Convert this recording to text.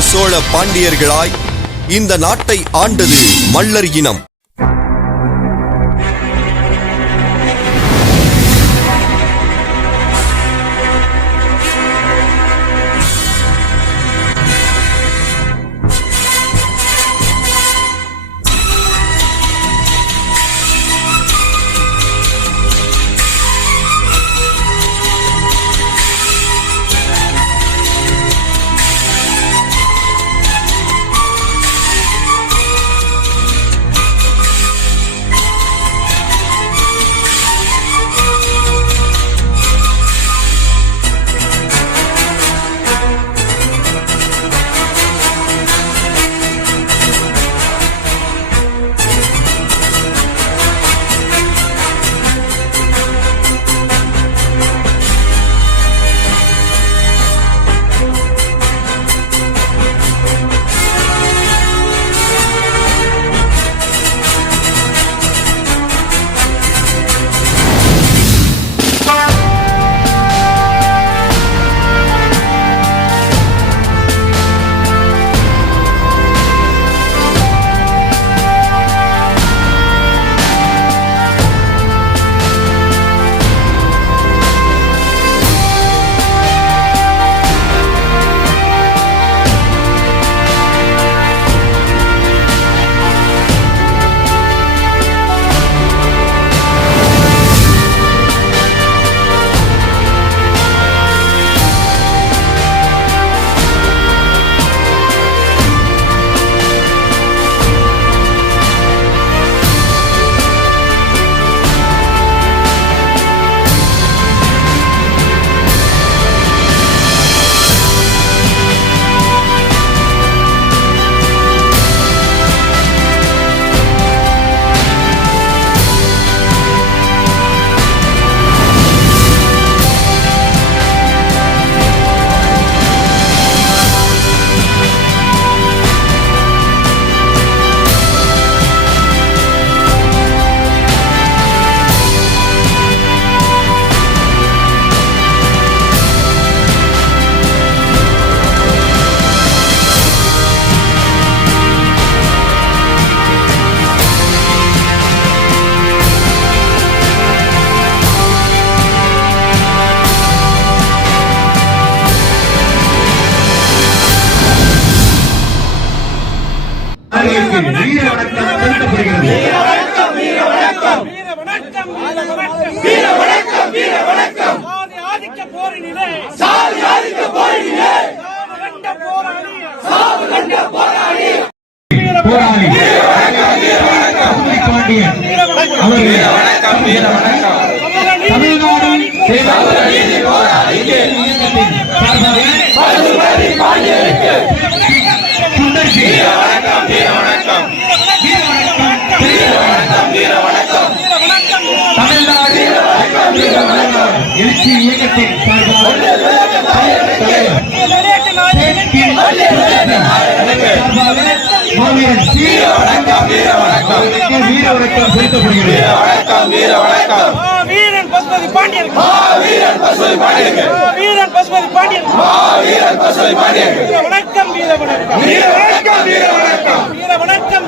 சோழ பாண்டியர்களாய் இந்த நாட்டை ஆண்டது மல்லர் இனம். அவர்களுக்கு வீர வணக்கம் செலுத்தப்படுகிறது. வீர வணக்கம் வீர வணக்கம் வீர வணக்கம். வீர வணக்கம் சாதி ஆதிக்க போரினிலே. சாதி ஆதிக்க போரினிலே. போராளி. சாவு கண்ட போராளி. போராளி பாண்டியன் அவர்கள் தமிழ்நாடு சேவை இயக்கத்தின் சார்பாக சுந்தர் சி. வீர வணக்கம் தமிழ்நாடு எழுச்சி இயக்கத்தின் சார்பாக வீர வணக்கம் செலுத்தப்படுகிறது வீரன் பசுபதி பாண்டியன். வீரன் பசுபதி பாண்டியன். வீரன் பசுபதி பாண்டியன். வீரன் பசுபதி பாண்டியன். வீர வணக்கம் வீர வணக்கம் வீர வணக்கம் வீர வணக்கம் வீர வணக்கம்